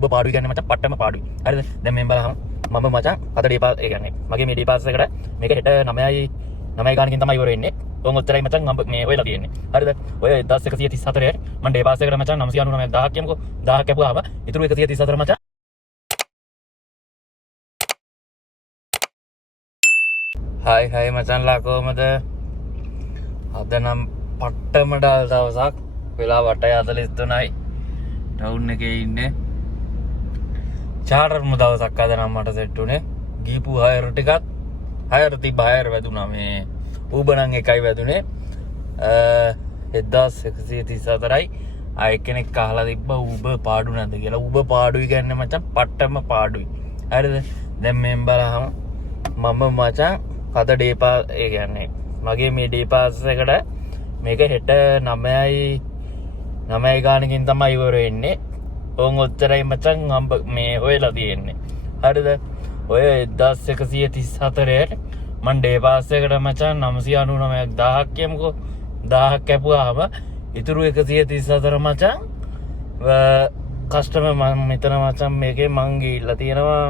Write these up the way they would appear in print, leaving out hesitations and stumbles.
උඹ පාඩුයි කියන්නේ මචං පට්ටම පාඩුයි. හරිද? දැන් මෙන් බලහම මම මචං අද ඩේපා ඒ කියන්නේ මගේ මේ ඩේපාස් එකට මේක හෙට 9 ගානකින් තමයි ඉවර වෙන්නේ. උන් ඔච්චරයි මචං මේ ඔයලා තියෙන්නේ. හරිද? ඔය 1134 මම ඩේපාස් එකට මචං 999,000 කියමුකෝ. 1000 කැපුවාම ඉතුරු 134 මචං. හයි මචන්ලා කොහමද? අද නම් පට්ටම ඩාල් දවසක්. වෙලා 8:43යි. ටවුන් එකේ ඉන්නේ. චාටර්ම දවසක් අද නම් මට සෙට් උනේ. ගීපු හයර් ටිකත් හයර් තිබ්බ හයර් වැදුනා මේ ඌබ නම් එකයි වැදුනේ. 1134යි. ආයෙ කෙනෙක් අහලා තිබ්බා ඌබ පාඩු නැද්ද කියලා. ඌබ පාඩුයි කියන්නේ මචං පට්ටම පාඩුයි. හරිද? දැන් මෙන් බලහම මම මචං අද ඩේපා ඒ කියන්නේ මගේ මේ ඩේපාස් එකට මේක හෙට 9 ගානකින් තමයි ඉවර වෙන්නේ. ඕන් ඔච්චරයි මචං මේ හොයලා තියෙන්නේ. හරිද? ඔය 1134ට මන් ඩේපාස් එකට මචං 999,000ක් කියමුකෝ. 1000ක් කැපුවාම ඉතුරු 134 මචං කස්ටමර් මම මෙතන මචං මේකේ මං ගිහිල්ලා තියෙනවා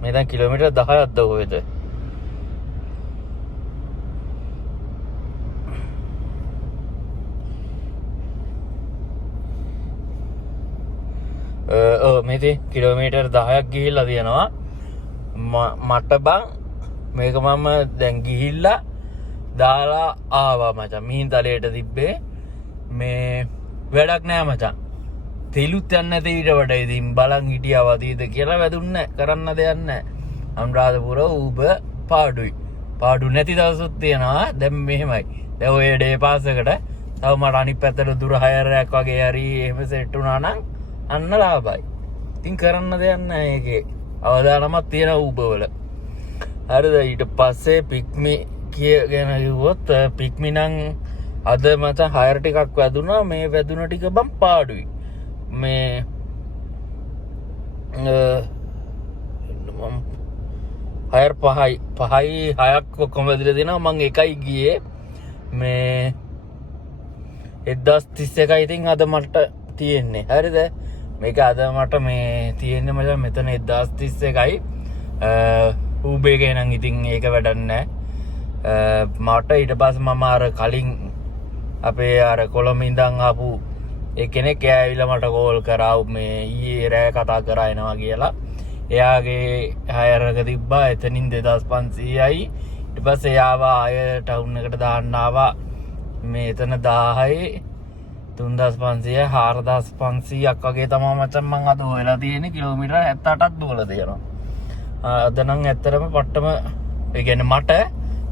මේ දැන් කිලෝමීටර් 10ක්ද කොහෙද? මේති කිලෝමීටර් 10ක් ගිහිල්ලා තියෙනවා. මට බං මේක මම දැන් ගිහිල්ලා දාලා ආවා මචං. මිහින්තලයට තිබ්බේ මේ වැඩක් නෑ මචං. තෙලුත් යන්නේ නැති ඊට වඩා ඉතින් බලන් හිටියා වදීද කියලා වැදුන්නේ කරන්න දෙයක් නෑ. අනුරාධපුර ඌබ පාඩුයි. පාඩු නැති දවසුත් තියෙනවා. දැන් මෙහෙමයි. දැන් ඔය ඩේපාස් එකට තව මට අනිත් පැත්තට දුර හයරයක් වගේ හරි එහෙම සෙට් වුණා නම් අන්න ලාභයි. ඉතින් කරන්න දෙයක් නෑ ඒකේ. අවදානමක් තියෙන ඌබවල. හරිද? ඊට පස්සේ පික්මි කියන කිව්වොත් පික්මි නම් අද මත හයර් ටිකක් වැදුනා. මේ වැදුන ටික බම් පාඩුයි. මේ හයර් 6ක් ඔක්කොම වැදලා දෙනවා. මං එකයි ගියේ මේ 1031යි. ඉතින් අද මට තියෙන්නේ. හරිද? මේක අද මට මේ තියෙන්නේ මචං මෙතන 1031යි. ඌබේ ගේ නම් ඉතින් ඒක වැඩක් නෑ. මට ඊට පස්සේ මම අර කලින් අපේ අර කොළඹ ඉඳන් ආපු ඒ කෙනෙක් ඇවිල්ලා මට කෝල් කරා මේ ඊයේ රෑ කතා කරා එනවා කියලා. එයාගේ හයර් එක තිබ්බා එතනින් 2500යි. ඊට පස්සේ එයාව ආය ටවුන් එකට දාන්න ආවා. මේ එතන 1000යි 3500 4500ක් වගේ තමයි මචං මං අද හොයලා තියෙන්නේ. කිලෝමීටර් 78ක් දුවලා තියෙනවා. අද නම් ඇත්තටම පට්ටම ඒ කියන්නේ මට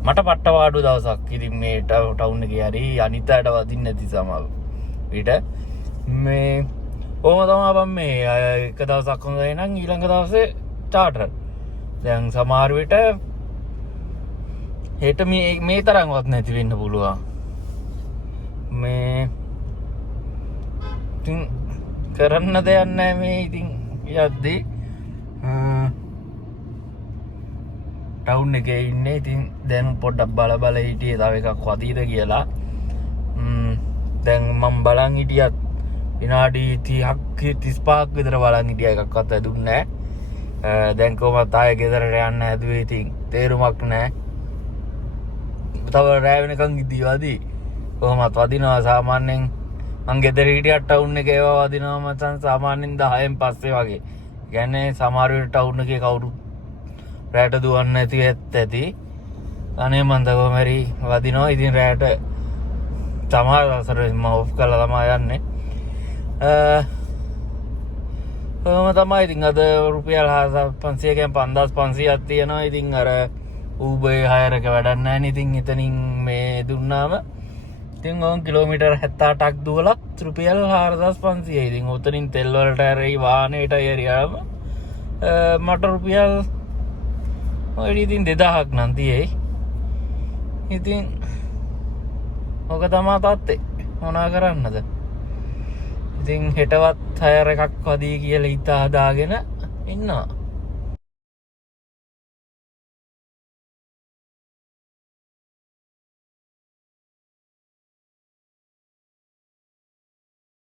පට්ට වාඩු දවසක්. ඉතින් මේ ටවුන් එකේ හරි අනිත් අයට වදින්න නැති සමහර විට මේ කොහොම තමයි බම් මේ එක දවසක් හොඳයි නම් ඊළඟ දවසේ චාටර්. දැන් සමහර විට හෙට මේ තරම්වත් නැති වෙන්න පුළුවන්. මේ ඉතින් කරන්න දෙයක් නැහැ මේ ඉතින් යද්දී ටවුන් එකේ ඉන්නේ. ඉතින් දැන් පොඩ්ඩක් බල හිටියේ තව එකක් වදීද කියලා. දැන් මම බලන් හිටියත් විනාඩි 30ක් 35ක් විතර බලන් හිටියා. එකක්වත් වැදුන්නේ නැහැ. දැන් කොහොමද ආයෙ ගෙදරට යන්න හැදුවේ. ඉතින් තේරුමක් නැහැ. තව රෑ වෙනකන් ඉදීවාදී කොහොමත් වදිනවා. සාමාන්‍යයෙන් මං ගෙදර හිටියට ටවුන් එකේ ඒවා වදිනවා මචං සාමාන්‍යයෙන් 10න් පස්සේ වගේ. කියන්නේ සමහර වෙලට ටවුන් එකේ කවුරු රෑට දුවන්න නැති ඇති. අනේ මන්ද කොහමරි වදිනවා. ඉතින් රෑට සමහර දවසට මම ඔෆ් කරලා තමයි යන්නේ. කොහොම තමයි. ඉතින් අද රුපියල් 500කින් 5500ක් තියෙනවා. ඉතින් අර ඌබේ හයර් එක වැඩක් නැහැ නේ. ඉතින් එතනින් මේ දුන්නාම ඉතින් ඕන් කිලෝමීටර් 78ක් දුවලත් රුපියල් 4500යි. ඉතින් උතනින් තෙල් වලට ඇරෙයි වාහනේට ඇරියාම මට රුපියල් ඔය ඉතින් 2000ක් නම් තියෙයි. ඉතින් ඔක තමයි තාත්තේ මොනා කරන්නද. ඉතින් හෙටවත් හයර් එකක් වදී කියලා හිතා හදාගෙන ඉන්නවා.